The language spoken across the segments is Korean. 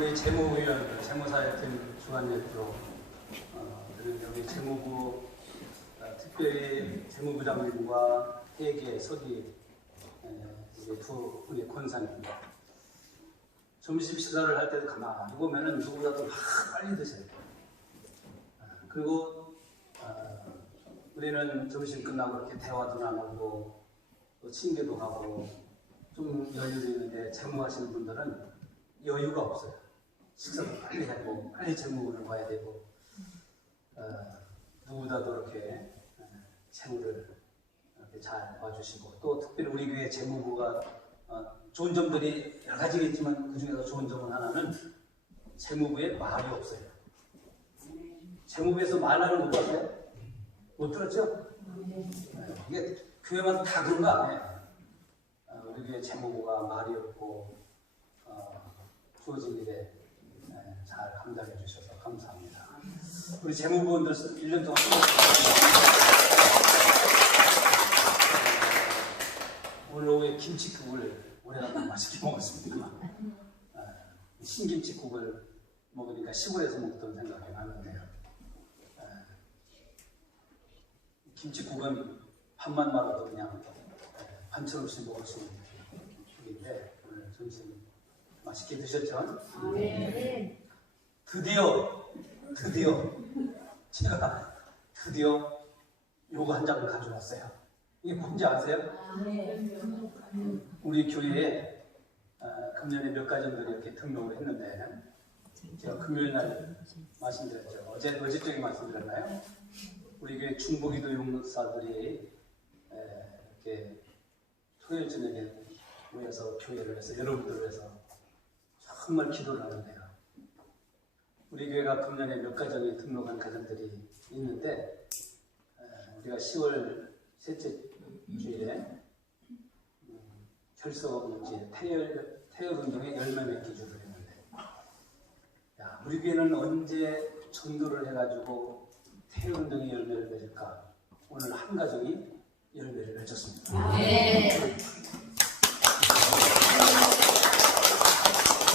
우리 재무위원, 재무사회팀 주관예표, 그리고 여기 재무부, 특별히 재무부장님과 회계, 서기, 우리 두 분의 권사님. 점심 식사를 할 때도 가만히 보면은 누구라도 막 빨리 드세요. 그리고 우리는 점심 끝나고 이렇게 대화도 나누고 또 친교도 하고 좀 여유도 있는데 재무하시는 분들은 여유가 없어요. 식사도 빨리 하고 빨리 재무를 봐야 되고 누구보다도 이렇게 재무를 이렇게 잘 봐주시고 또 특별히 우리 교회 재무부가 좋은 점들이 여러 가지겠지만 그 중에서 좋은 점은 하나는 재무부에 말이 없어요. 재무부에서 말하는 거 보세요. 못 들었죠? 이게 교회마다 다 그런 거 아니에요. 우리 교회 재무부가 말이 없고 주어진 일에 잘 감당해 주셔서 감사합니다. 우리 재무부원들 1년 동안 오늘 오후에 김치국을 오래간만에 맛있게 먹었습니다. 신김치국을 먹으니까 시골에서 먹던 생각이 나는데요. 김치국은 밥만 말아도 그냥 반찬 없이 먹을 수 있는 국인데 오늘 점심 맛있게 드셨죠? 네. 드디어 제가 요거 한 장을 가져왔어요. 이게 뭔지 아세요? 우리 교회에 금년에 몇 가정들이 이렇게 등록을 했는데 제가 금요일 날 말씀드렸죠. 어제적에 말씀드렸나요? 우리 교회 중보기도 용사들이 이렇게 토요일 저녁에 모여서 교회를 해서 여러분들을 위해서 정말 기도를 하는데요. 우리 교회가 금년에 몇 가정이 등록한 가정들이 있는데 우리가 10월 셋째 주일에 결석문제 태열운동에 열매 맺기 주를 했는데 우리 교회는 언제 전도를 해가지고 태열운동에 열매를 맺을까? 오늘 한 가정이 열매를 맺었습니다.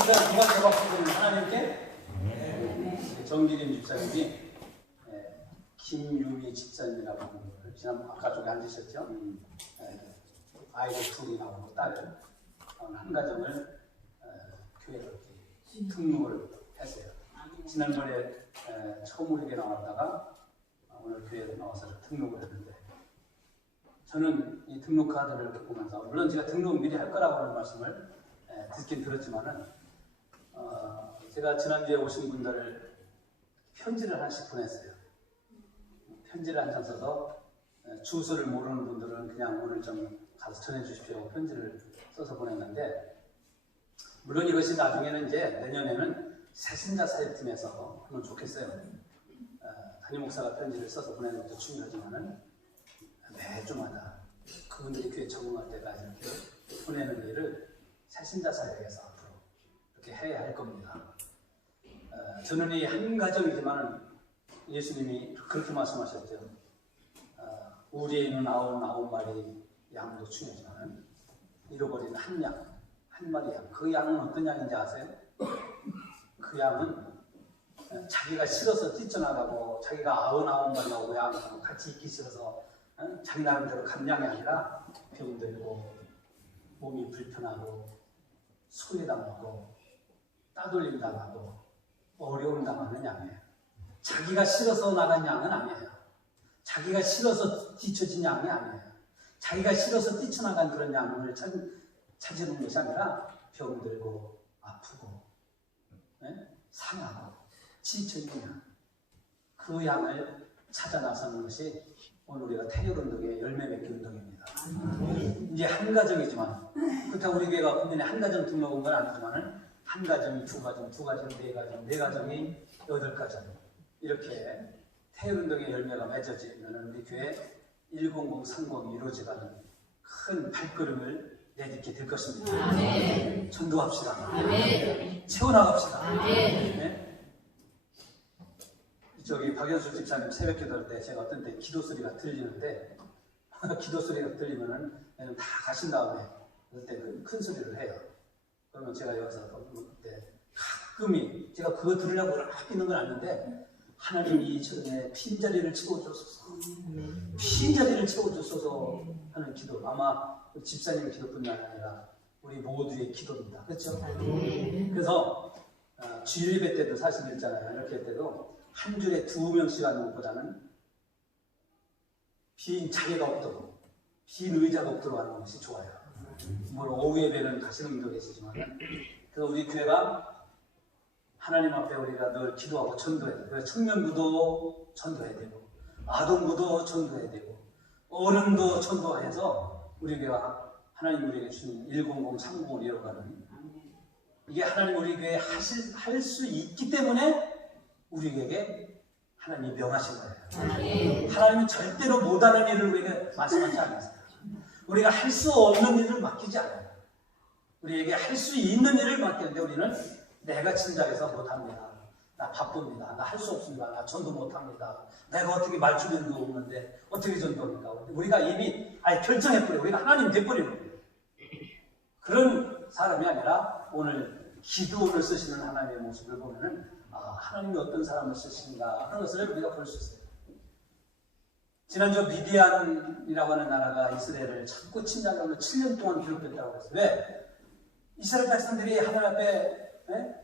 누가 대박했냐면 하나님께 정기림 집사님이 김유미 집사님이라고 하는 걸 지난 아까 쪽에 앉으셨죠? 아이들 둘이 나오고 딸을 한 가정을 교회로 이렇게 등록을 했어요. 지난번에 처음 우리에게 나왔다가 오늘 교회에 나와서 등록을 했는데 저는 이 등록 카드를 이렇게 보면서 물론 제가 등록 미리 할 거라고 하는 말씀을 듣긴 들었지만은 제가 지난주에 오신 분들을 편지를 하나씩 보냈어요. 편지를 한 장 써서 주소를 모르는 분들은 그냥 오늘 좀 가서 전해주십시오. 편지를 써서 보냈는데 물론 이것이 나중에는 이제 내년에는 새신자 사역팀에서 하면 좋겠어요. 담임 목사가 편지를 써서 보내는 것도 중요하지만은 매주마다 그분들이 교회 적응할 때까지 이렇게 보내는 일을 새신자 사역에서 앞으로 이렇게 해야 할 겁니다. 저는 이 한 가정이지만 예수님이 그렇게 말씀하셨죠. 우리에 있는 아홉 마리 양도 중요하지만 잃어버린 한 마리 양. 그 양은 어떤 양인지 아세요? 그 양은 자기가 싫어서 뛰쳐나가고 자기가 99마리하고 양하고 같이 있기 싫어서 자기 나름대로 간 양이 아니라 병들고 몸이 불편하고 소외당하고 따돌림 당하고 어려움 당하는 양이에요. 자기가 싫어서 나간 양은 아니에요. 자기가 싫어서 뒤처진 양이 아니에요. 자기가 싫어서 뛰쳐나간 그런 양을 찾는 것이 아니라 병들고 아프고 상하고 지쳐진 양. 그 양을 찾아 나서는 것이 오늘 우리가 태열운동의 열매 맺기 운동입니다. 이제 한 가정이지만 그렇다고 우리 교회가 분명히 한 가정 등록한 건 아니지만은 한 가정이 두 가정, 네 가정, 네 가정이 8가정 이렇게 태열운동의 열매가 맺어지면 우리 교회 10030이 이루어져가는 큰 발걸음을 내딛게 될 것입니다. 전도합시다. 채워나갑시다. 네? 저기 박연수 집사님 새벽 기도할 때 제가 어떤 때 기도 소리가 들리는데 기도 소리가 들리면은 다 가신 다음에 그때 큰 소리를 해요. 그러면 제가 여기서 그때 가끔이 제가 그거 들으려고 있는 건 아닌데 하나님이 저에 빈자리를 채워줬소서, 빈자리를 채워줬소서 하는 기도, 아마 집사님의 기도뿐만 아니라 우리 모두의 기도입니다. 그렇죠? 그래서 주일 예배 때도 사실 있잖아요. 이렇게 할 때도 한 줄에 2명씩 하는 것보다는 빈 자리가 없도록, 빈 의자가 없도록 하는 것이 좋아요. 물론 오후 예배는 가시는 분도 계시지만, 그래서 우리 교회가 하나님 앞에 우리가 늘 기도하고 전도해야 돼요. 그래서 청년부도 전도해야 되고, 아동부도 전도해야 되고, 어른도 전도해서 우리 교회가 하나님 우리에게 주신 10030을 이어가는, 이게 하나님 우리 교회에 할 수 있기 때문에 우리에게 하나님이 명하신 거예요. 하나님은 절대로 못하는 일을 우리에게 말씀하지 않으세요. 우리가 할 수 없는 일을 맡기지 않아요. 우리에게 할 수 있는 일을 맡기는데 우리는 내가 짐작해서 못합니다. 나 바쁩니다. 나 할 수 없습니다. 나 전도 못합니다. 내가 어떻게 말주변도 없는데 어떻게 전도합니까? 우리가 이미 결정해버려요. 우리가 하나님 돼버리는 거예요. 그런 사람이 아니라 오늘 기도를 쓰시는 하나님의 모습을 보면은 하나님이 어떤 사람을 쓰신가 하는 것을 우리가 볼 수 있어요. 지난주 미디안이라고 하는 나라가 이스라엘을 자꾸 침략하고 7년 동안 괴롭혔다고 했어요. 왜? 이스라엘 백성들이 하나님 앞에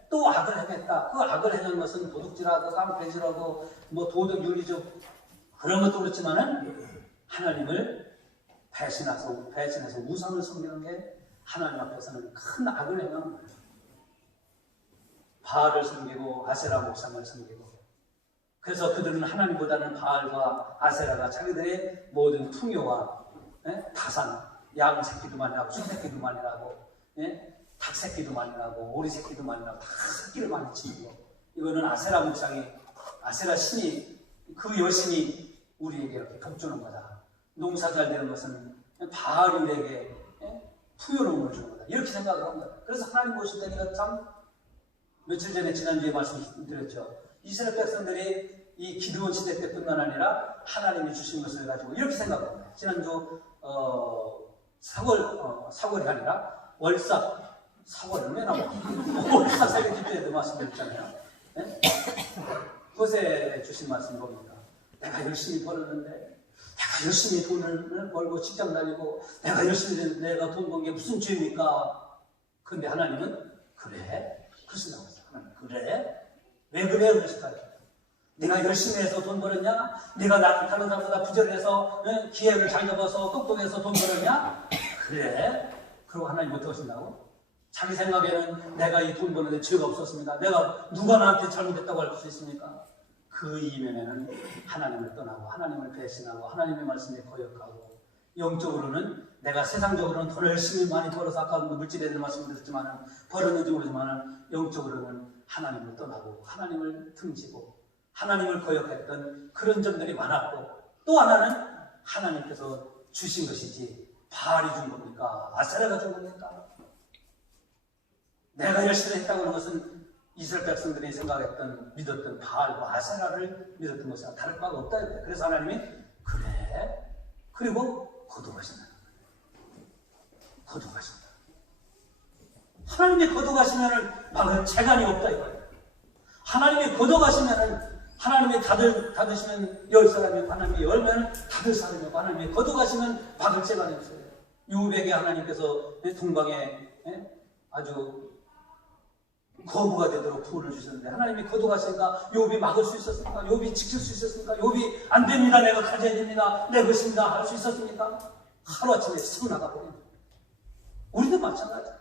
또 악을 행했다. 그 악을 행한 것은 도둑질하고 깡패질하고 도덕 윤리적 그런 것도 그렇지만은 하나님을 배신해서 우상을 섬기는 게 하나님 앞에서는 큰 악을 행한 거예요. 바알을 섬기고 아세라 목상을 섬기고, 그래서 그들은 하나님보다는 바알과 아세라가 자기들의 모든 풍요와 다산, 양 새끼도 많이 나고 소 새끼도 많이 나고 닭 새끼도 많이 나고 오리 새끼도 많이 나고 다 새끼를 많이 치고, 이거는 아세라 목상이, 아세라 신이, 그 여신이 우리에게 이렇게 복주는 거다. 농사 잘 되는 것은 바알이 우리에게 풍요로움을 주는 거다. 이렇게 생각을 한 거다. 그래서 하나님 보실 때니까 참, 며칠 전에 지난주에 말씀드렸죠. 이스라엘 백성들이 이 기드온 시대 때뿐만 아니라 하나님이 주신 것을 가지고 이렇게 생각합니다. 지난주 사월이 아니라 사월은 왜 나와? 월사 세계 기도에도 말씀드렸잖아요. 그것에 주신 말씀 봅니다. 내가 열심히 벌었는데, 내가 열심히 돈을 벌고 직장 다니고 내가 열심히 내가 돈 번 게 무슨 죄입니까? 그런데 하나님은 그래? 그러신다고 했어요. 하나님 그래? 왜 그래? 그러실까요? 내가 열심히 해서 돈 벌었냐? 내가 다른 사람보다 부지런해서 기획을 잘 잡아서 똑똑해서 돈 벌었냐? 그래? 그리고 하나님 어떻게 하신다고? 자기 생각에는 내가 이 돈 버는데 죄가 없었습니다. 내가 누가 나한테 잘못했다고 할 수 있습니까? 그 이면에는 하나님을 떠나고 하나님을 배신하고 하나님의 말씀에 거역하고, 영적으로는 내가 세상적으로는 돈을 열심히 많이 벌어서 아까 물질에 대한 말씀드렸지만 벌었는지 모르지만 영적으로는 하나님을 떠나고 하나님을 등지고 하나님을 거역했던 그런 점들이 많았고, 또 하나는 하나님께서 주신 것이지 바알이 준 겁니까? 아세라가 준 겁니까? 내가 열심히 했다고 하는 것은 이스라엘 백성들이 생각했던, 믿었던 바알과 아세라를 믿었던 것이랑 다를 바가 없다. 그래서 하나님이 그래? 그리고 거두가신다. 거두가신다. 하나님이 거두가시면은 막을 재간이 없다 이거예요. 하나님이 거두가시면은, 하나님이 닫으시면 10사람이고 하나님이 열면 닫을 사람이고, 하나님이 거두가시면 막을 재간이 없어요. 요백에 하나님께서 동방에 아주 거부가 되도록 구원을 주셨는데 하나님이 거두가시니까 욥이 막을 수 있었습니까? 욥이 지킬 수 있었습니까? 욥이 안 됩니다, 내가 가져야 됩니다, 내 것입니다 할 수 있었습니까? 하루아침에 쑥 나가버립니다. 우리도 마찬가지야.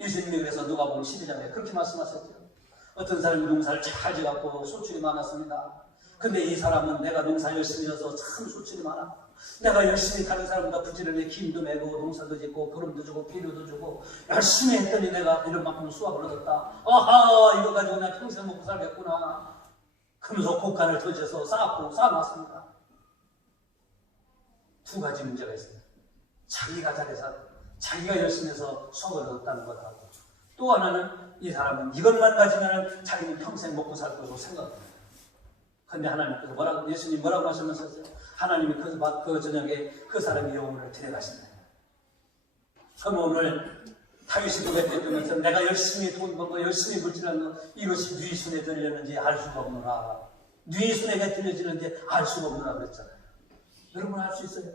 예수님이 그래서 누가복음 12장에 그렇게 말씀하셨죠. 어떤 사람이 농사를 잘 지어갖고 소출이 많았습니다. 근데 이 사람은 내가 농사 열심히 해서 참 소출이 많아. 내가 열심히 다른 사람보다 부지런히 김도 메고 농사도 짓고 거름도 주고 비료도 주고 열심히 했더니 내가 이런 만큼 수확을 얻었다. 아하, 이거 가지고 내가 평생 먹고 살겠구나. 그러면서 곡간을 터져서 쌓아놨습니다. 두 가지 문제가 있습니다. 자기가 잘해서, 자기가 열심히 해서 수확을 얻었다는 것하고, 또 하나는 이 사람은 이것만 가지면 자기는 평생 먹고 살 것으로 생각합니다. 근데 하나님께서 예수님 뭐라고 하시면서 하나님이 그 저녁에 그 사람의 영혼을 데려가신다. 그럼 오늘 다윗이 고백했다면서 내가 열심히 돈 벌고 열심히 물질하는 이것이 네 손에 들렸는지 알 수가 없노라. 네 손에게 들려지는지 알 수가 없노라 그랬잖아요. 여러분 알 수 있어요?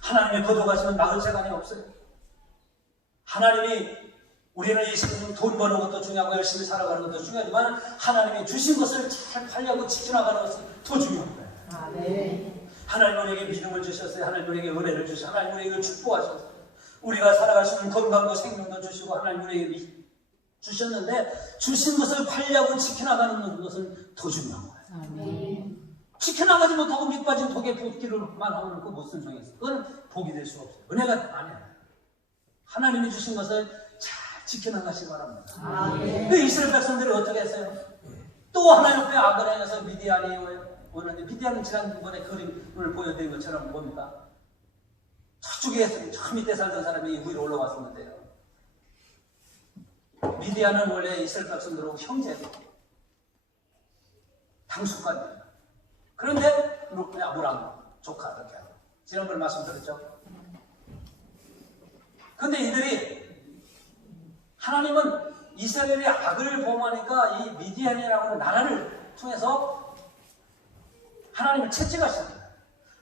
하나님이 거둬가시면 막을 재간이 없어요. 하나님이 우리는 이 세상 돈 버는 것도 중요하고 열심히 살아가는 것도 중요하지만 하나님이 주신 것을 잘 관리하고 지켜나가는 것은 더 중요한 거예요. 아멘. 하나님 우리에게 믿음을 주셨어요. 하나님 우리에게 은혜를 주셨어요. 하나님 우리에게 축복하셨어요. 우리가 살아갈 수 있는 건강도 생명도 주시고 하나님 우리에게 주셨는데 주신 것을 관리하고 지켜나가는 것은 더 중요한 거예요. 아멘. 지켜나가지 못하고 밑빠진 독에 붙기를만 하면 그 무슨 소용이 있어요? 그건 복이 될 수가 없어요. 은혜가 아니에요. 하나님이 주신 것을 잘 지켜나가시기 바랍니다. 아멘. 그 이스라엘 백성들이 어떻게 했어요? 또 하나님 앞에 악을 행해서 미디안이 오는데 미디안은 지난번에 그림을 보여드린 것처럼 뭡니까? 저쪽에 저 밑에 살던 사람이 위로 올라왔었는데요. 미디안은 원래 이스라엘 백성들하고 형제예요. 당숙관이에요. 그런데 아브람 조카 이렇게 하고 지난번에 말씀드렸죠. 그런데 이들이 하나님은 이스라엘의 악을 범하니까 이 미디안이라고 하는 나라를 통해서 하나님을 채찍하십니다.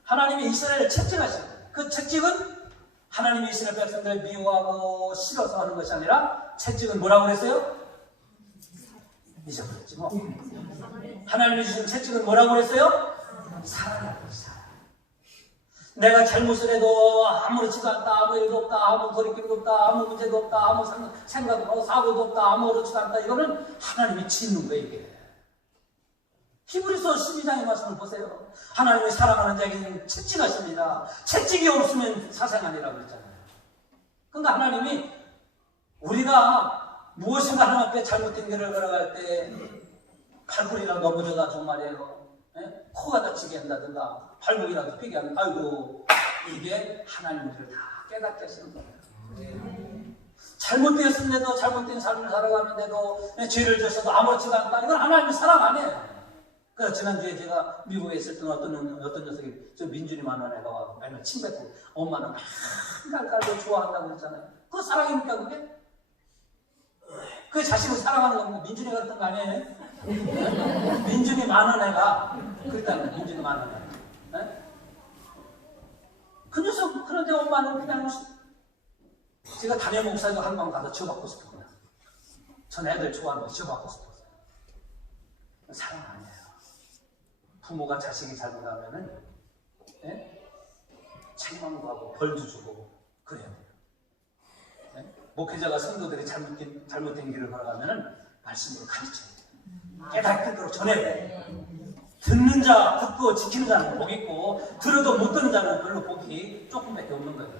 하나님이 이스라엘을 채찍하십니다. 그 채찍은 하나님이 이스라엘 백성들 미워하고 싫어서 하는 것이 아니라 채찍은 뭐라고 그랬어요? 잊어버렸지 뭐. 하나님이 주신 채찍은 뭐라고 그랬어요? 사랑이라고 했어요. 내가 잘못을 해도 아무렇지도 않다, 아무 일도 없다, 아무 거리낌도 없다, 아무 문제도 없다, 아무 생각도 없고 사고도 없다, 아무렇지도 않다. 이거는 하나님이 짓는 거예요, 이게. 히브리서 12장의 말씀을 보세요. 하나님이 사랑하는 자에게는 채찍하십니다. 채찍이 없으면 사생아니라고 그랬잖아요. 그러니까 하나님이 우리가 무엇인가 하나님 앞에 잘못된 길을 걸어갈 때 팔불이라도 넘어져가지고 말이에요. 예? 코가 다치게 한다든가 발목이라도 삐게 하면 아이고 이게 하나님 우리를 다 깨닫게 하시는 거예요. 잘못되었는데도 잘못된 삶을 살아가는데도 죄를 졌어도 아무렇지도 않다. 이건 하나님의 사랑 아니에요. 그래서 지난주에 제가 미국에 있을 때 어떤 녀석이 저 민준이 만난 애가 와서 맨날 침 뱉고 엄마는 맨날 깔고 좋아한다고 그랬잖아요. 그거 사랑입니까 그게? 그 자식을 사랑하는 겁니다. 민준이가 그랬던 거 아니에요? 민준이 만난 애가 그랬다는 거예요. 민준이 만난 애가. 네? 그 녀석 그런데 엄마는 그냥 제가 담임 목사도 한 번 가서 지어받고 싶었구나. 전 애들 좋아하는 거 지어받고 싶었어요. 사랑 아니에요. 부모가 자식이 잘못하면은 예? 책망도 하고 벌도 주고 그래야 돼요. 예? 목회자가 성도들이 잘못된 길을 걸어가면은 말씀으로 가르쳐야 돼요. 깨닫도록 전해야 돼요. 듣는 자, 듣고 지키는 자는 복 있고 들어도 못 듣는 자는 별로 복이 조금밖에 없는 거예요.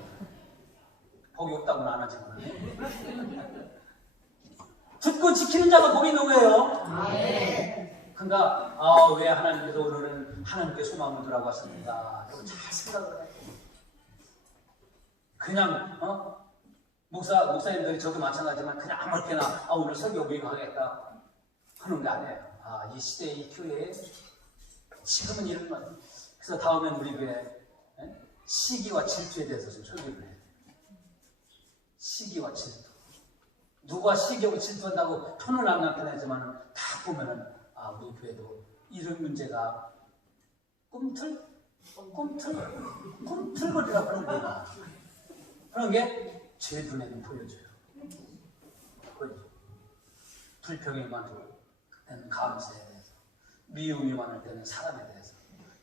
복이 없다고는 안 하지만 듣고 지키는 자가 복이 있는 거예요. 그러니까 왜 하나님께서 오늘은 하나님께 소망을 두라고 하셨는가? 여러분 잘 생각을 해요. 그냥 목사님들이 저도 마찬가지지만 그냥 아무렇게나 오늘 설교 미국 하겠다 하는 게 아니에요. 이 시대의 이 교회에 지금은 이런 말. 그래서 다음엔 우리 교회 시기와 질투에 대해서 좀 설교를 해요. 시기와 질투. 누가 시기하고 질투한다고 톤을 안 나타내지만 다 보면은 우리 교회도 이런 문제가 꿈틀거리라고 하는 거예요. 그런 게 제 눈에는 보여줘요. 불평이 많을 때는 감사에 대해서, 미움이 많을 때는 사람에 대해서,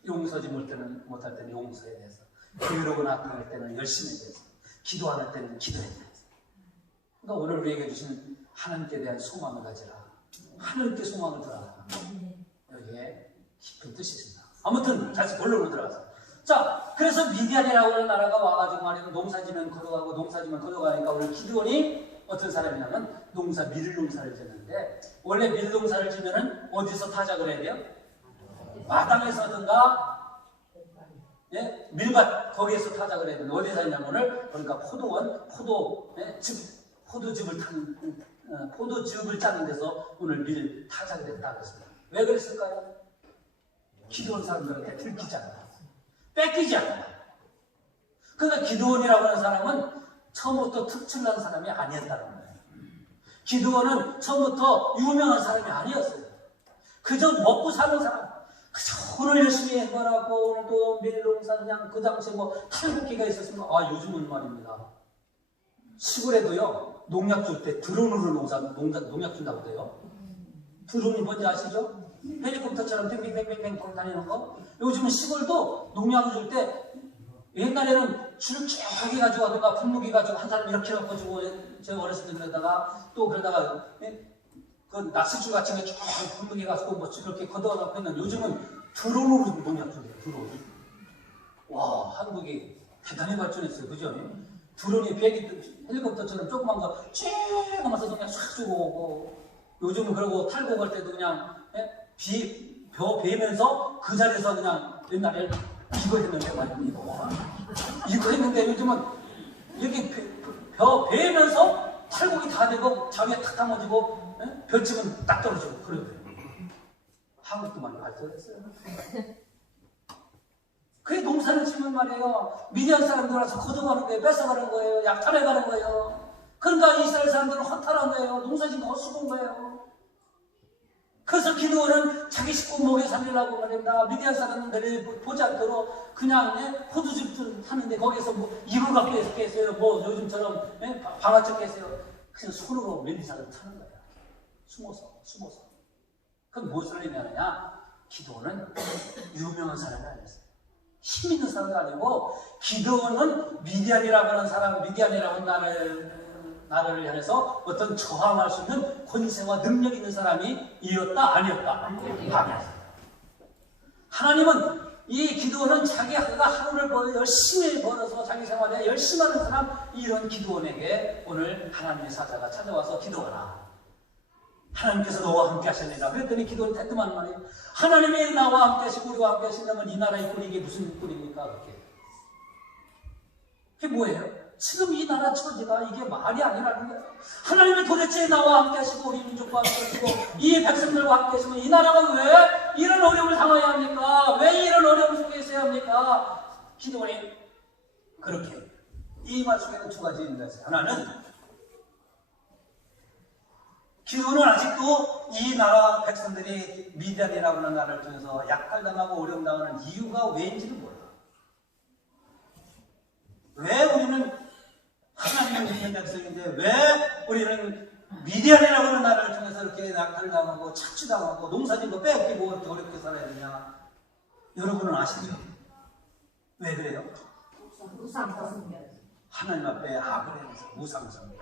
용서지 못할 때는 용서에 대해서, 게으르고 나타날 때는 열심에 대해서, 기도할 때는 기도에 대해서. 그러니까 오늘 우리에게 주신 하나님께 대한 소망을 가지라. 하나님께 소망을 두라. 여기에 깊은 뜻이 있습니다. 아무튼 다시 본론으로 들어가서. 자, 그래서 미디안이라고 하는 나라가 와가지고 말이면 농사지면 걸어가고 농사지면 걸어가니까 오늘 기드온이 어떤 사람이냐면 밀 농사를 짓는데 원래 밀 농사를 지면은 어디서 타작을 해야 돼요? 마당에서든가 밀밭 거기에서 타작을 해야 돼요. 어디서 하냐면은 그러니까 포도즙을 짜는 데서 오늘 밀 타작이 됐다 그랬습니다. 왜 그랬을까요? 기드온 사람들한테 들키지 않는다. 뺏기지 않는다. 그러니까 기드온이라고 하는 사람은 처음부터 특출난 사람이 아니었다는 거예요. 기드온은 처음부터 유명한 사람이 아니었어요. 그저 먹고 사는 사람. 그저 오늘 열심히 해보라고 오늘도 매일 농사 그냥 그 당시에 뭐 탈곡기가 있었으면 요즘은 말입니다. 시골에도요 농약 줄 때 드론으로 농약 준다고 그래요. 드론이 뭔지 아시죠? 헬리콥터처럼 뱅뱅뱅뱅뱅 다니는 거. 요즘은 시골도 농약을 줄 때 옛날에는 줄을 쭉 해가지고 하다가 분무기 가지고 한 사람 이렇게 해가지고 제가 어렸을 때 그러다가 또 그러다가 그 낚싯줄 같은 게 쭉 분무기 가지고 뭐 이렇게 걷어갖고 있는 요즘은 드론으로 농약 준대요. 드론. 와 한국이 대단히 발전했어요. 그죠? 드론이 비행기 헬리콥터처럼 조그만 거 쭉 하면서 그냥 쫙 주고 오고 요즘은 그러고 탈곡할 때도 그냥 벼 베면서 그 자리에서 그냥 옛날에 이거 했는데 말이야 이거 했는데 요즘은 이렇게 벼 베면서 탈곡이 다 되고 자위에 탁 담아지고 벼치면 딱 떨어지고 그래요. 한국도 많이 발전했어요. 그게 농사를 지면 말이에요. 미디안 사람들 와서 거둬가는 거예요. 뺏어가는 거예요. 약탈해가는 거예요. 그러니까 이스라엘 사람들은 허탈한 거예요. 농사진 거 헛수고인 거예요. 그래서 기드온은 자기 식구 먹여 살리려고 말입니다. 미디안 사람들이 보지 않도록 그냥 호두즙 하는데 거기서 뭐 이불 갖고 계세요. 뭐 요즘처럼 방아ጭ 계세요. 그냥 손으로 멜리사를 타는 거예요. 숨어서. 그럼 무엇을 의미하느냐? 기드온은 유명한 사람이 아니었어요. 힘 있는 사람도 아니고 기드온은 미디안이라고 하는 사람, 미디안이라고 하는 나라를 향해서 어떤 저항할 수 있는 권세와 능력 있는 사람이 이었다 아니었다? 하나님은 이 기드온은 자기가 하루를 열심히 벌어서 자기 생활에 열심히 하는 사람 이런 기드온에게 오늘 하나님의 사자가 찾아와서 기도하라. 하나님께서 너와 함께 하시느니라. 그랬더니 기도를 대뜸하는 말이에요. 하나님이 나와 함께 하시고 우리와 함께 하신다면 이 나라의 꼴이 이게 무슨 꼴입니까? 그게 뭐예요? 지금 이 나라 처지가 이게 말이 아니라는 거예요. 하나님이 도대체 나와 함께 하시고 우리 민족과 함께 하시고 이 백성들과 함께 하시고 이 나라가 왜 이런 어려움을 당해야 합니까? 왜 이런 어려움 속에 있어야 합니까? 기도원이 그렇게 이 말 속에는 두 가지 의미가 있어요. 하나는 기도는 아직도 이 나라 백성들이 미디안이라고 하는 나라를 통해서 약탈당하고 어려움 당하는 이유가 왜인지를 몰라. 왜 우리는 하나님을 믿는 백성인데 왜 우리는 미디안이라고 하는 나라를 통해서 이렇게 약탈을 당하고 착취당하고 농사진거 빼앗기고 이렇게 어렵게 살아야 되냐? 여러분은 아시죠? 왜 그래요? 하나님 앞에 악을 해서 무상성.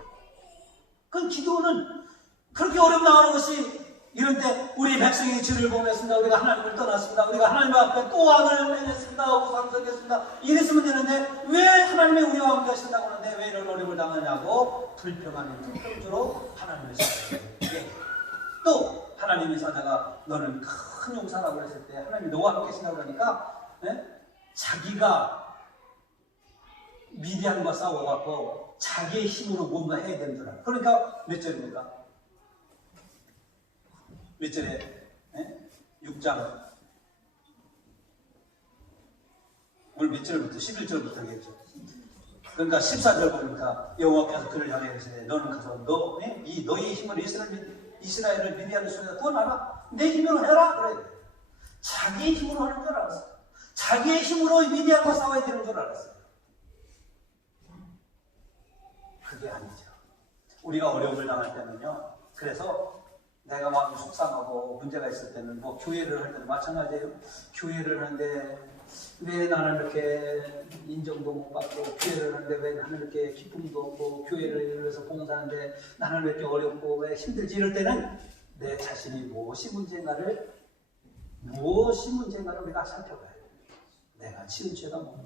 그럼 기도는 그렇게 어려움 당하는 것이 이런 때 우리 백성의 죄를 범했습니다. 우리가 하나님을 떠났습니다. 우리가 하나님 앞에 또 악을 행했습니다. 무상성했습니다. 이랬으면 되는데 왜 하나님이 우리와 함께 하신다고 하는데 왜 이런 어려움을 당하냐고 불평하는 불평주로 하나님의 사자에게 또 하나님의 사자가 너는 큰 용사라고 했을 때 하나님이 너와 함께 하신다고 하니까 자기가 미디안과 싸워갖고 자기의 힘으로 뭔가 해야 되는 줄 알아. 그러니까 몇 절입니까? 몇 절에? 6장 오늘 몇 절부터? 11절부터 하겠죠. 그러니까 14절 보니까 여호와께서 그를 향해 이르시되 너는 가서 너의 힘으로 이스라엘을 미디안의 손에서 구원하라. 내 힘으로 해라. 그래. 자기의 힘으로 하는 줄 알았어요. 자기의 힘으로 미디안과 싸워야 되는 줄 알았어요. 그게 아니죠. 우리가 어려움을 당할 때는요. 그래서 내가 마음이 속상하고 문제가 있을 때는 뭐 교회를 할 때도 마찬가지예요. 교회를 하는데 왜 나는 이렇게 인정도 못 받고 교회를 하는데 왜 나는 이렇게 기쁨도 없고 교회를 위해서 봉사하는데 나는 왜 이렇게 어렵고 왜 힘들지 이럴 때는 내 자신이 무엇이 문제인가를 우리가 살펴봐야 돼요. 내가 지은 죄가 뭐냐.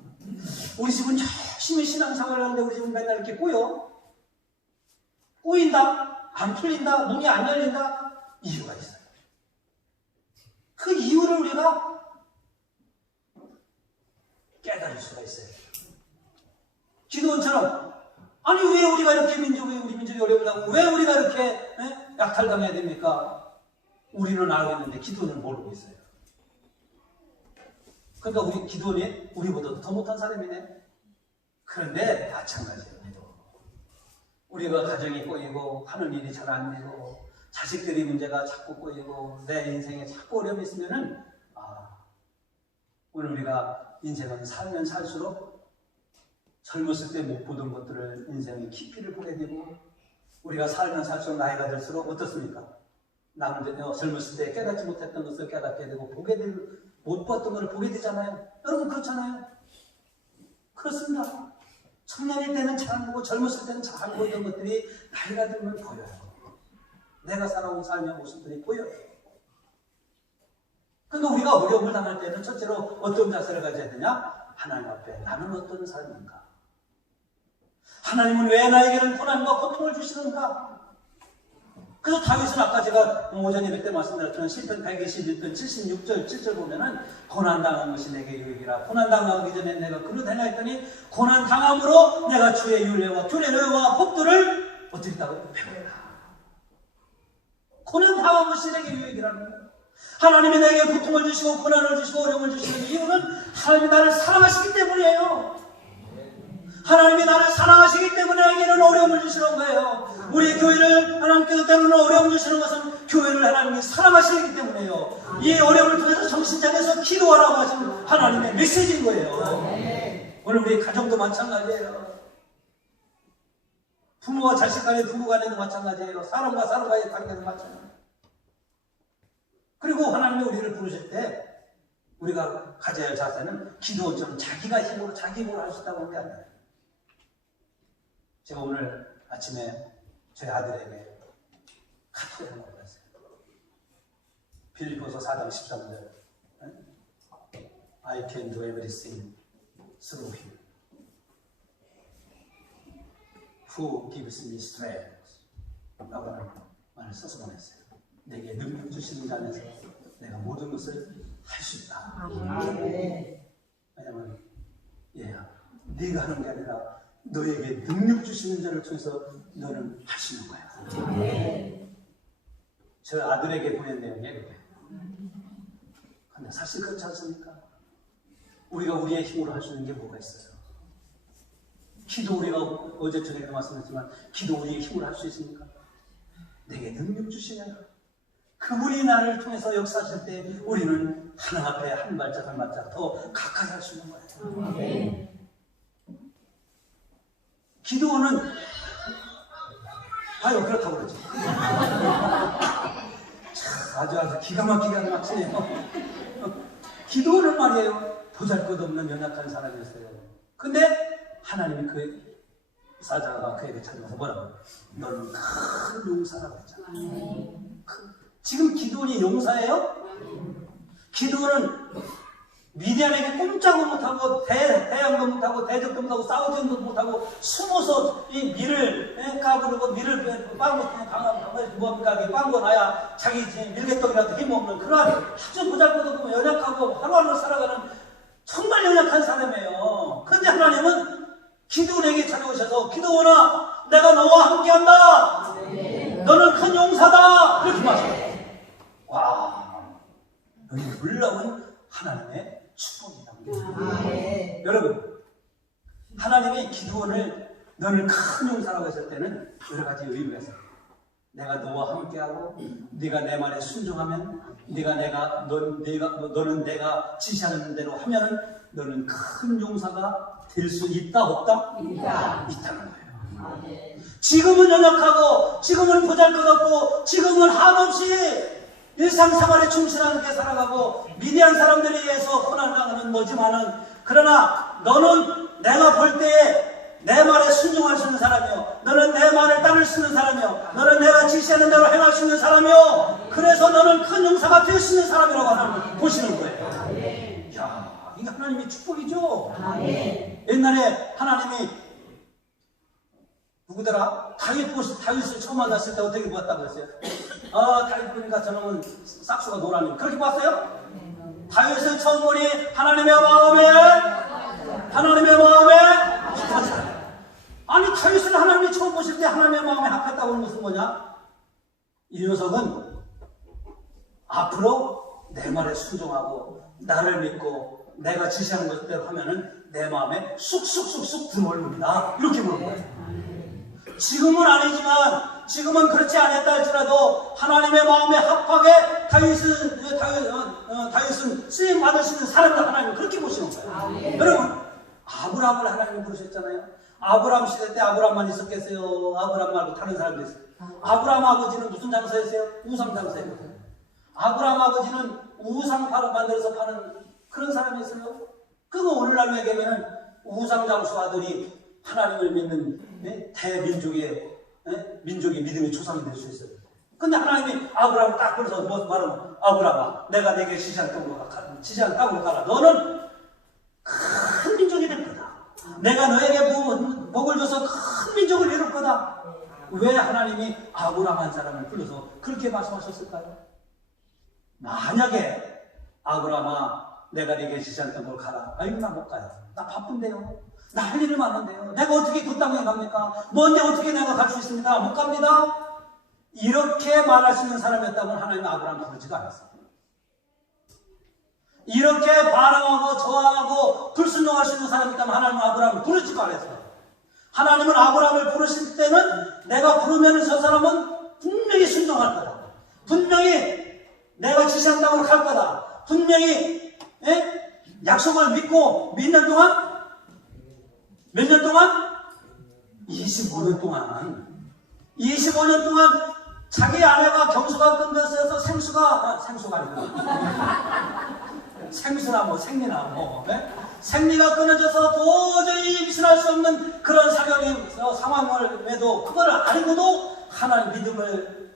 우리 집은 열심히 신앙생활을 하는데 우리 집은 맨날 이렇게 꼬인다? 안 풀린다? 문이 안 열린다? 이유가 있어요. 그 이유를 우리가 깨달을 수가 있어요. 기도원처럼 아니 왜 우리가 이렇게 우리 민족이 어려우냐고 왜 우리가 이렇게 약탈당해야 됩니까? 우리는 알고 있는데 기도는 모르고 있어요. 그러니까 우리 기도원이 우리보다도 더 못한 사람이네. 그런데 마찬가지예요. 우리가 가정이 꼬이고 하는 일이 잘 안 되고 자식들이 문제가 자꾸 꼬이고 내 인생에 자꾸 어려움이 있으면은 오늘 우리가 인생은 살면 살수록 젊었을 때 못 보던 것들을 인생의 깊이를 보게 되고 우리가 살면 살수록 나이가 들수록 어떻습니까? 젊었을 때 깨닫지 못했던 것을 깨닫게 되고 못 봤던 것을 보게 되잖아요. 여러분 그렇잖아요. 그렇습니다. 청년일 때는 잘 안 보고 젊었을 때는 잘 안 보이던 것들이 나이가 들면 보여요. 내가 살아온 삶의 모습들이 보여요. 그러니까 우리가 어려움을 당할 때는 첫째로 어떤 자세를 가져야 되냐? 하나님 앞에 나는 어떤 삶인가? 하나님은 왜 나에게는 고난과 고통을 주시는가? 그래서 다윗은 아까 제가 오전 예배 때 말씀드렸던 시편 121편 76절 7절 보면은 고난당한 것이 내게 유익이라. 고난당하기 전에 내가 그로 행하였더니 고난당함으로 내가 주의 윤례와 규례와 법도를 어떻게 했다고? 배워라. 고난당한 것이 내게 유익이라는 거예요. 하나님이 내게 고통을 주시고 고난을 주시고 어려움을 주시는 이유는 하나님이 나를 사랑하시기 때문이에요. 하나님이 나를 사랑하시기 때문에 나에게는 어려움을 주시는 거예요. 우리 교회를 하나님께서 때로는 어려움 주시는 것은 교회를 하나님이 사랑하시기 때문에요. 이 어려움을 통해서 정신 차려서 기도하라고 하신 하나님의 메시지인 거예요. 오늘 우리 가정도 마찬가지예요. 부모와 자식 간의 부부 간에도 마찬가지예요. 사람과 사람과의 관계도 마찬가지예요. 그리고 하나님이 우리를 부르실 때 우리가 가져야 할 자세는 기도처럼 자기가 힘으로 자기 힘으로 할 수 있다고 하는 게 아니에요. 제가 오늘 아침에 저희 아들에게 카톡을 한번 보냈어요. 빌립보서 4장 13절 I can do everything through him who gives me strength 라고 하는 말을 써서 보냈어요. 내게 능력 주시는 자 안에서 내가 모든 것을 할 수 있다. 왜냐면 얘야 네가 하는 게 아니라 너에게 능력 주시는 자를 통해서 너는 할 수 있는 거야. 저 아들에게 보낸 내용이에요. 근데 사실 그렇지 않습니까? 우리가 우리의 힘으로 할 수 있는 게 뭐가 있어요? 기도 우리가 어제 저녁에 말씀했지만 기도 우리의 힘으로 할 수 있습니까? 내게 능력 주시냐? 그분이 나를 통해서 역사하실 때 우리는 하나 앞에 한 발짝 한 발짝 더 가까이 할 수 있는 거예요. 기도는 그렇다고 그러죠. 아주 기가 막히게 맞추네요. 기도는 말이에요. 보잘것없는 연약한 사람이었어요. 근데 하나님이 그 사자가 그에게 찾아와서 뭐라고? 너는 큰 용사라고 했잖아. 지금 기도원이 용사예요? 기도는 미디안에게 꼼짝도 못하고 대항도 못하고 대적도 못하고 싸우지도 못하고 숨어서 이 밀을 까부르고 밀을 빵고 뭐합니까? 빵고 나야 자기 밀개떡이라도 힘없는 그러한 아주 보잘것없고 연약하고 하루하루 살아가는 정말 연약한 사람이에요. 그런데 하나님은 기도원에게 찾아오셔서 기도원아 내가 너와 함께한다. 너는 큰 용사다. 이렇게 말씀하셨어요. 와, 여기 놀라운 하나님의 축복이다. 여러분, 하나님이 기도원을 너는 큰 용사라고 했을 때는 여러 가지 의미가 있어요. 내가 너와 함께하고 네가 내 말에 순종하면 너는 내가 지시하는 대로 하면은 너는 큰 용사가 될 수 있다 없다? 있다는 거예요. 지금은 연약하고 지금은 보잘것없고 지금은 한없이 일상생활에 충실하게 살아가고 미디안 사람들에 의해서 고난당하는 거지만은 그러나 너는 내가 볼 때에 내 말에 순종할 수 있는 사람이요 너는 내 말을 따를 수 있는 사람이요 너는 내가 지시하는 대로 행할 수 있는 사람이요 그래서 너는 큰 용사가 될 수 있는 사람이라고 하나님 보시는 거예요. 이야, 이게 하나님의 축복이죠. 옛날에 하나님이 누구더라? 다윗을 처음 만났을 때 어떻게 보았다고 했어요? 다윗 보니까 저놈은 싹수가 노라니. 그렇게 봤어요? 다윗을 처음 보니 하나님의 마음에 합하잖아요. 아니 다윗을 하나님이 처음 보실 때 하나님의 마음에 합했다고 하는 것은 뭐냐? 이 녀석은 앞으로 내 말에 순종하고 나를 믿고 내가 지시하는 것대로 하면은 내 마음에 쑥쑥쑥쑥 들어올 겁니다. 이렇게 보는 거예요. 지금은 아니지만, 지금은 그렇지 않았다 할지라도 하나님의 마음에 합하게 다윗은 쓰임 받을 수 있는 사람들 하나님은 그렇게 보시는 거예요. 여러분, 아브라함을 하나님이 부르셨잖아요. 아브라함 시대 때 아브라함만 있었겠어요? 아브라함 말고 다른 사람도 있어요. 아브라함 아버지는 무슨 장사였어요? 우상 장사였거든요. 아브라함 아버지는 우상 만들어서 파는 그런 사람이었어요. 그거 오늘날 얘기하면은 우상 장수 아들이 하나님을 믿는 대민족의 민족의 믿음의 조상이 될 수 있어요. 근데 하나님이 아브라함을 딱 불러서 뭐 말하면, 아브라함아, 내가 내게 지시한 땅으로 가라. 너는 큰 민족이 될 거다. 내가 너에게 복을 줘서 큰 민족을 이룰 거다. 왜 하나님이 아브라함 한 사람을 불러서 그렇게 말씀하셨을까요? 만약에 아브라함아, 내가 네게 지시한 땅으로 가라. 아이고, 나 못 가요. 나 바쁜데요. 나 할 일이 많은데요. 내가 어떻게 그 땅에 갑니까? 뭔데 어떻게 내가 갈 수 있습니까? 못 갑니다. 이렇게 말할 수 있는 사람이었다면 하나님은 아브라함 부르지가 않았어요. 이렇게 반항하고 저항하고 불순종할 수 있는 사람이 있다면 하나님은 아브라함을 부르지가 않았어요. 하나님은 아브라함을 부르실 때는 내가 부르면 저 사람은 분명히 순종할 거다. 분명히 내가 지시한 땅으로 갈 거다. 분명히 약속을 믿고 몇 년 동안? 몇 년 동안? 25년 동안. 25년 동안 자기 아내가 경수가 끊겼어서 생수가 아니구나. 생수나 뭐 생리나 뭐 생리가 끊어져서 도저히 임신할 수 없는 그런 상황임에도 그걸 알고도 하나님 믿음을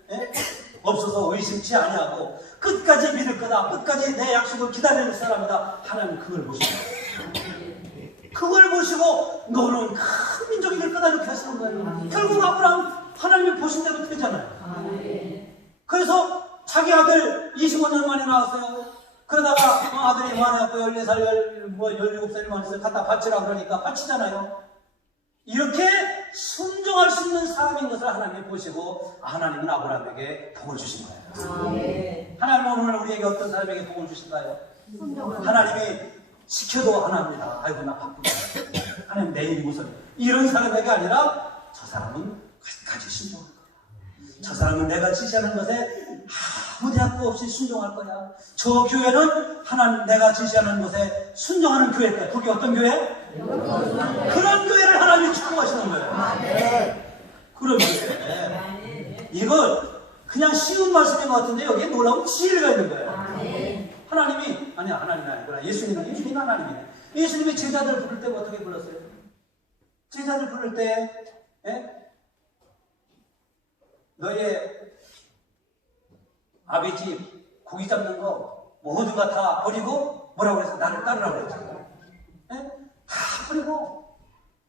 없어서 의심치 아니하고 끝까지 믿을 거다. 끝까지 내 약속을 기다리는 사람이다. 하나님 그걸 보시고 그걸 보시고 너는 큰 민족이 될 거다 이렇게 하시는 거예요. 결국 아브라함 하나님이 보신 대로 되잖아요. 그래서 자기 아들 25년 만에 나왔어요. 그러다가 아들이 많아갖고 14살, 17살이 많아서 갖다 바치라 그러니까 바치잖아요. 이렇게 순종할 수 있는 사람인 것을 하나님이 보시고 하나님은 아브라함에게 복을 주신 거예요. 하나님은 오늘 우리에게 어떤 사람에게 복을 주실까요? 하나님이 시켜도 안 합니다. 아이고 나 바쁘다. 하나님 내일이 무슨 이런 사람에게 아니라 저 사람은 끝까지 순종할 거야. 저 사람은 내가 지시하는 것에 아무 대학도 없이 순종할 거야. 저 교회는 하나님 내가 지시하는 것에 순종하는 교회일 거야. 그게 어떤 교회? 그런 교회를 하나님이 축복하시는 거예요. 그런 교회. 이거 그냥 쉬운 말씀인 것 같은데 여기에 놀라운 지혜가 있는 거예요. 하나님이 하나님이 아니구나. 예수님이 하나님이네. 예수님이 제자들 부를 때 어떻게 불렀어요? 제자들 부를 때 너의 아버지 고기 잡는 거 모두가 다 버리고 뭐라고 그랬어? 나를 따르라고 그랬잖아요. 다 버리고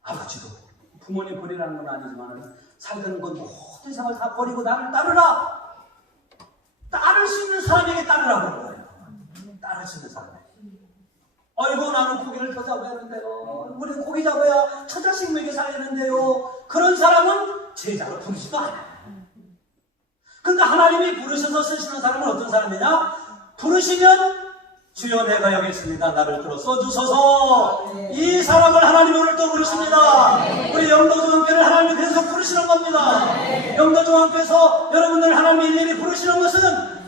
아버지도 부모님 버리라는 건 아니지만 살던 건 모든 생활 다 버리고 나를 따르라. 따를 수 있는 사람에게 따르라고 그런 거예요. 따를 수 있는 사람에게. 아이고 나는 고기를 더 잡아야 하는데요. 우리는 고기 잡아야 처자식 먹여 살리는데요. 그런 사람은 제자로 부르지도 않아요. 그러니까 하나님이 부르셔서 쓰시는 사람은 어떤 사람이냐? 부르시면 주여 내가 여기 있습니다. 나를 들어 써주소서. 이 사람을 하나님이 오늘 또 부르십니다. 우리 영도중앙교회를 하나님이 그래서 부르시는 겁니다. 영도중앙교회에서 여러분들 하나님이 일일이 부르시는 것은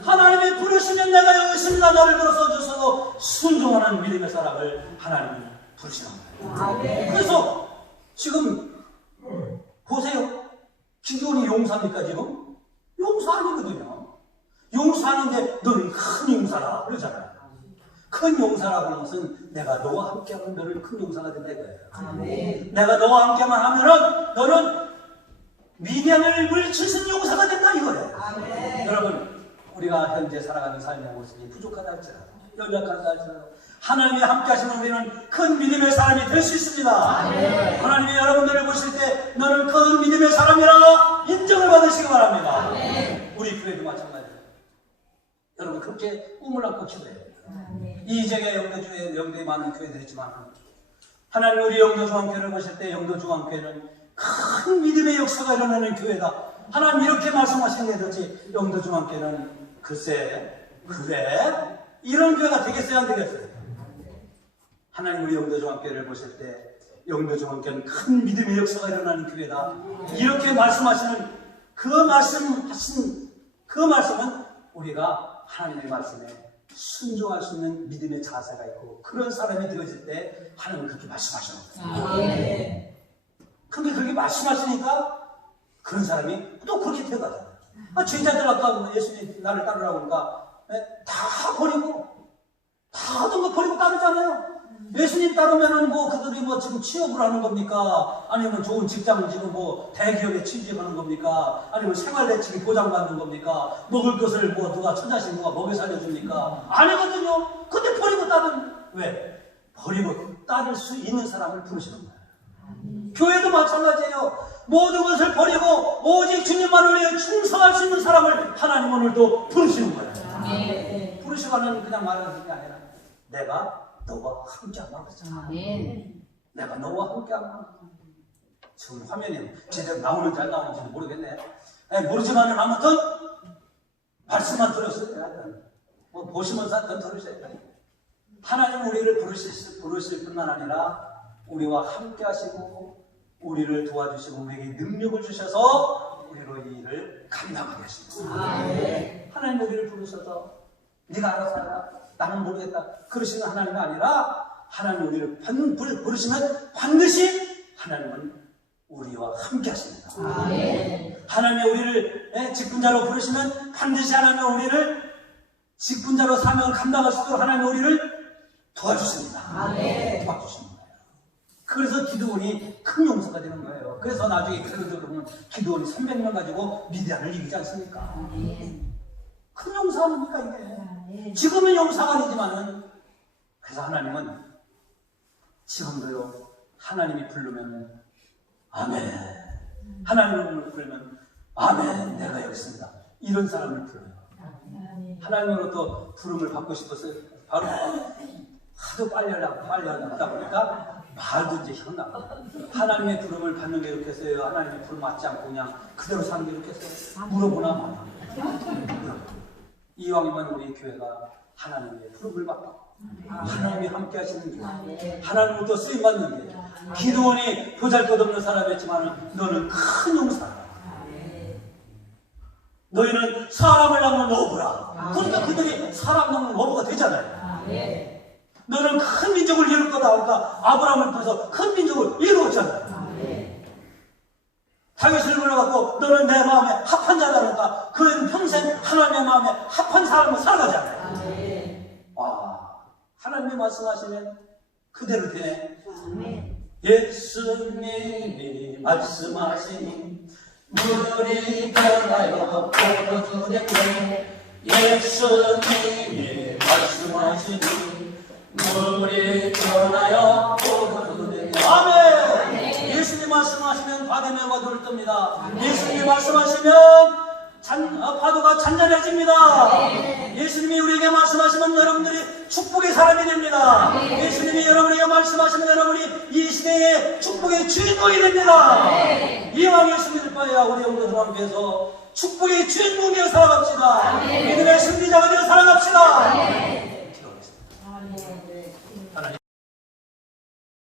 하나님이 부르시면 내가 여기 있습니다. 나를 들어 써주소서. 순종하는 믿음의 사람을 하나님이 부르시는 거예요. 그래서 지금 보세요. 기도원이 용사입니까 지금? 용사 아니거든요. 용사하는데 너는 큰 용사라 그러잖아요. 큰 용사라고 하는 것은 내가 너와 함께하면 너는 큰 용사가 된다 이거예요. 내가 너와 함께만 하면은 너는 미련을 물리치는 용사가 된다 이거예요. 여러분 우리가 현재 살아가는 삶의 모습이 부족하다 할지라도 연약하다 할지라도 하나님이 함께 하시면 우리는 큰 믿음의 사람이 될 수 있습니다. 하나님이 여러분들을 보실 때 너는 큰 믿음의 사람이라 인정을 받으시기 바랍니다. 우리 교회도 마찬가지예요. 여러분 그렇게 꿈을 안고 기도해요. 이 지역에 영도에 많은 교회들이 있지만 하나님 우리 영도중앙교회를 보실 때 영도중앙교회는 큰 믿음의 역사가 일어나는 교회다. 하나님 이렇게 말씀하시는 게 되지 영도중앙교회는 글쎄 그래? 이런 교회가 되겠어요 안 되겠어요? 하나님 우리 영도중앙교회를 보실 때 영도중앙교회는 큰 믿음의 역사가 일어나는 교회다. 이렇게 말씀하시는 그 말씀은 우리가 하나님의 말씀에 순종할 수 있는 믿음의 자세가 있고 그런 사람이 되어질 때 하나님은 그렇게 말씀하시는 거예요. 근데 그렇게 말씀하시니까 그런 사람이 또 그렇게 되어가잖아요. 제자들 아까 예수님 나를 따르라고 그러니까 다 버리고 다 하던 거 버리고 따르잖아요. 예수님 따르면은 뭐 그들이 뭐 지금 취업을 하는 겁니까? 아니면 좋은 직장을 지금 뭐 대기업에 취직하는 겁니까? 아니면 생활대책이 보장받는 겁니까? 먹을 것을 뭐 누가 처자식 누가 먹여 살려줍니까? 아니거든요. 근데 버리고 따르는 왜? 버리고 따를 수 있는 사람을 부르시는 거예요. 교회도 마찬가지예요. 모든 것을 버리고 오직 주님만을 위해 충성할 수 있는 사람을 하나님 오늘 또 부르시는 거예요. 부르시고는 그냥 말하는 게 아니라 내가 너와 함께하마 그랬잖아. 내가 너와 함께하마. 지금 화면에 제대로 나오는지 안 나오는지는 모르겠네. 모르지만은 아무튼 말씀만 들었어요. 뭐 보시면서 한번 들으셔야 돼요. 하나님 우리를 부르실 뿐만 아니라 우리와 함께하시고 우리를 도와주시고 우리에게 능력을 주셔서 우리로 이 일을 감당하게 하십니다. 하나님 우리를 부르셔서 네가 알아서 하라. 나는 모르겠다. 그러시는 하나님이 아니라 하나님 우리를 부르시면 반드시 하나님은 우리와 함께 하십니다. 하나님이 우리를 직분자로 부르시면 반드시 하나님은 우리를 직분자로 사명을 감당할 수 있도록 하나님이 우리를 도와주십니다. 도와주십니다. 그래서 기드온이 큰 용사가 되는 거예요. 그래서 나중에 그들을 보면 기드온이 300명 가지고 미디안을 이기지 않습니까? 큰 용사 아닙니까 이게? 지금은 용사가 아니지만은 그래서 하나님은 지금도요 하나님이 부르면 아멘, 하나님을 부르면 아멘, 내가 여기 있습니다. 이런 사람을 불러요. 하나님으로부터 부름을 받고 싶었어요. 바로 하도 빨리 하다 보니까 말도 이제 현나고 하나님의 부름을 받는 게 좋겠어요? 하나님의 부름 받지 않고 그냥 그대로 사는 게 좋겠어요? 물어보나 마나. 이왕이면 우리 교회가 하나님의 부름을 받고 하나님이 함께 하시는 교회, 하나님으로부터 쓰임받는 교회. 기드온이 보잘것없는 사람이었지만 너는 큰 용사다. 너희는 사람을 낚는 어부라. 그러니까 그들이 사람 낚는 어부가 되잖아요. 너는 큰 민족을 이룰 거다. 그러니까 아브라함을 통해서 큰 민족을 이루었잖아요. 다윗을 불러갖고 너는 내 마음에 합한 자다. 그러니까 그는 평생 하나님의 마음에 합한 사람으로 살아가잖아요. 와, 하나님이 말씀하시면 그대로 되네. 예수님이 말씀하시니 물이 변하여 포도주 되네. 예수님이 말씀하시니 물이 변하여 포도주 되네. 아멘. 예수님 말씀하시면 바다매가 돌 겁니다. 예수님 말씀하시면 파도가 잔잔해집니다. 예수님이 우리에게 말씀하시면 여러분들이 축복의 사람이 됩니다. 예수님이 여러분에게 말씀하시면 여러분이 이 시대의 축복의 주인공이 됩니다. 이왕 예수 믿을 바에야 우리 영도중앙교회에서 축복의 주인공이 되어 살아갑시다. 믿음의 승리자가 되어 살아갑시다.